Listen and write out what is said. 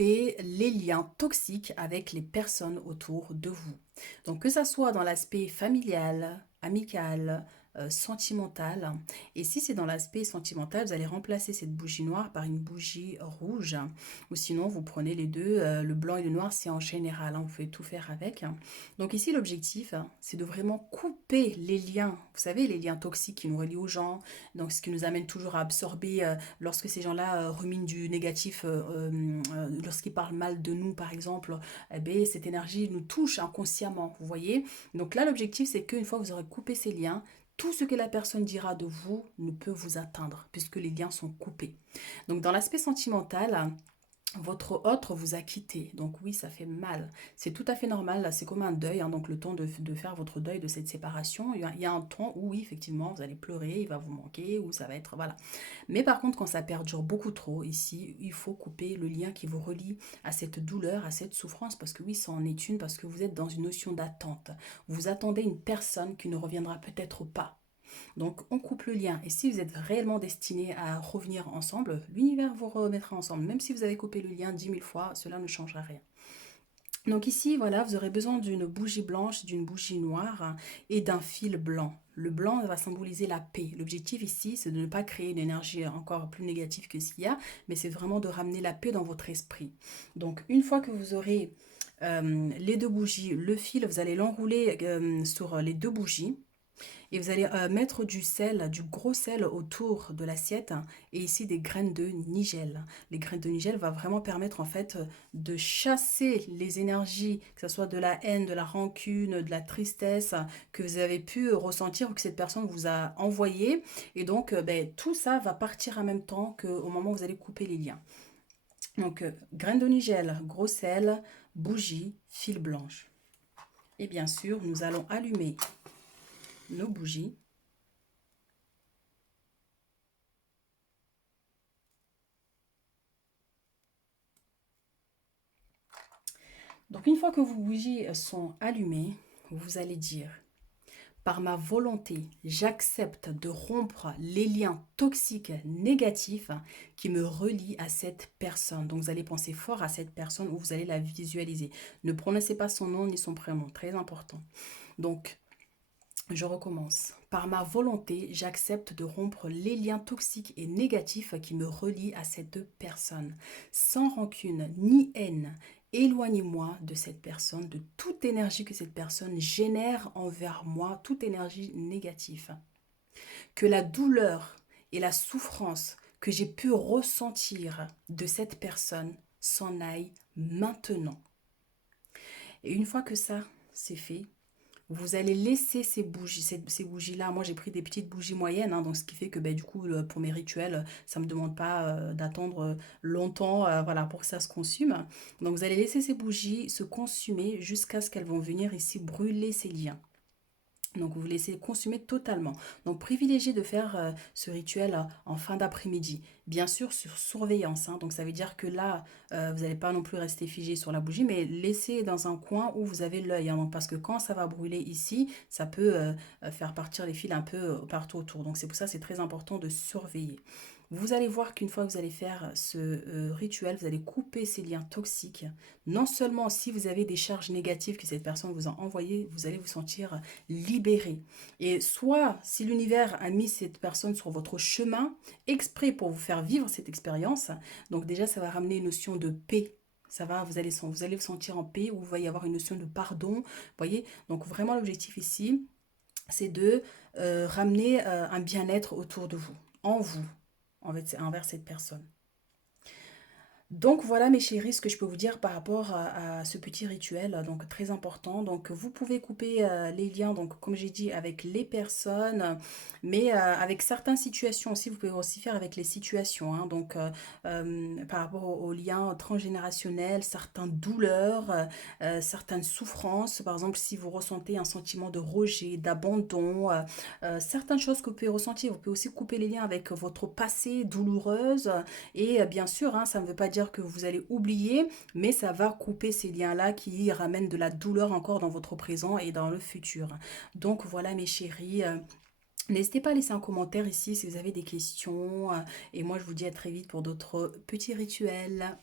couper les liens toxiques avec les personnes autour de vous. Donc que ça soit dans l'aspect familial, amical, sentimental. Et si c'est dans l'aspect sentimental, vous allez remplacer cette bougie noire par une bougie rouge. Ou sinon, vous prenez les deux, le blanc et le noir, c'est en général, hein, vous pouvez tout faire avec. Donc ici, l'objectif, c'est de vraiment couper les liens, vous savez, les liens toxiques qui nous relient aux gens, donc ce qui nous amène toujours à absorber lorsque ces gens-là ruminent du négatif, lorsqu'ils parlent mal de nous, par exemple, eh bien, cette énergie nous touche inconsciemment, vous voyez. Donc là, l'objectif, c'est qu'une fois que vous aurez coupé ces liens, tout ce que la personne dira de vous ne peut vous atteindre, puisque les liens sont coupés. Donc dans l'aspect sentimental, votre autre vous a quitté, donc oui, ça fait mal. C'est tout à fait normal, là, c'est comme un deuil, hein, donc le temps de faire votre deuil de cette séparation. Il y a un temps où, oui, effectivement, vous allez pleurer, il va vous manquer, ou ça va être, voilà. Mais par contre, quand ça perdure beaucoup trop, ici, il faut couper le lien qui vous relie à cette douleur, à cette souffrance, parce que oui, ça en est une, parce que vous êtes dans une notion d'attente. Vous attendez une personne qui ne reviendra peut-être pas. Donc on coupe le lien. Et si vous êtes réellement destiné à revenir ensemble, l'univers vous remettra ensemble. Même si vous avez coupé le lien 10 000 fois, cela ne changera rien. Donc ici, voilà, vous aurez besoin d'une bougie blanche, d'une bougie noire et d'un fil blanc. Le blanc va symboliser la paix. L'objectif ici, c'est de ne pas créer une énergie encore plus négative que ce qu'il y a, mais c'est vraiment de ramener la paix dans votre esprit. Donc une fois que vous aurez les deux bougies, le fil, vous allez l'enrouler sur les deux bougies. Et vous allez mettre du sel, du gros sel autour de l'assiette et ici des graines de nigel. Les graines de nigel vont vraiment permettre en fait de chasser les énergies, que ce soit de la haine, de la rancune, de la tristesse que vous avez pu ressentir ou que cette personne vous a envoyé. Et donc ben, tout ça va partir en même temps qu'au moment où vous allez couper les liens. Donc graines de nigel, gros sel, bougie, fil blanche. Et bien sûr, nous allons allumer nos bougies. Donc une fois que vos bougies sont allumées, vous allez dire, par ma volonté, j'accepte de rompre les liens toxiques négatifs qui me relient à cette personne. Donc vous allez penser fort à cette personne ou vous allez la visualiser. Ne prononcez pas son nom ni son prénom, très important. Donc je recommence. Par ma volonté, j'accepte de rompre les liens toxiques et négatifs qui me relient à cette personne. Sans rancune ni haine, éloignez-moi de cette personne, de toute énergie que cette personne génère envers moi, toute énergie négative. Que la douleur et la souffrance que j'ai pu ressentir de cette personne s'en aille maintenant. Et une fois que ça, c'est fait, vous allez laisser ces bougies, ces bougies-là. Moi, j'ai pris des petites bougies moyennes, hein, donc ce qui fait que ben, du coup, pour mes rituels, ça ne me demande pas d'attendre longtemps voilà, pour que ça se consume. Donc, vous allez laisser ces bougies se consumer jusqu'à ce qu'elles vont venir ici brûler ces liens. Donc vous laissez consumer totalement. Donc privilégiez de faire ce rituel en fin d'après-midi. Bien sûr sur surveillance, hein. Donc ça veut dire que là, vous n'allez pas non plus rester figé sur la bougie, mais laissez dans un coin où vous avez l'œil, hein. Donc parce que quand ça va brûler ici, ça peut faire partir les fils un peu partout autour. Donc c'est pour ça que c'est très important de surveiller. Vous allez voir qu'une fois que vous allez faire ce rituel, vous allez couper ces liens toxiques. Non seulement si vous avez des charges négatives que cette personne vous a envoyées, vous allez vous sentir libéré. Et soit si l'univers a mis cette personne sur votre chemin exprès pour vous faire vivre cette expérience, donc déjà ça va ramener une notion de paix. Ça va, vous allez vous sentir en paix, ou il va y avoir une notion de pardon. Vous voyez, donc vraiment l'objectif ici, c'est de ramener un bien-être autour de vous, en vous, envers cette personne. Donc voilà mes chéris, ce que je peux vous dire par rapport à ce petit rituel, donc très important. Donc vous pouvez couper les liens, donc comme j'ai dit, avec les personnes, mais avec certaines situations aussi, vous pouvez aussi faire avec les situations, hein. Donc par rapport aux liens transgénérationnels, certaines douleurs, certaines souffrances, par exemple si vous ressentez un sentiment de rejet, d'abandon, certaines choses que vous pouvez ressentir, vous pouvez aussi couper les liens avec votre passé douloureuse. Et bien sûr, hein, ça ne veut pas dire que vous allez oublier, mais ça va couper ces liens-là qui ramènent de la douleur encore dans votre présent et dans le futur. Donc voilà mes chéris. N'hésitez pas à laisser un commentaire ici si vous avez des questions. Et moi, je vous dis à très vite pour d'autres petits rituels.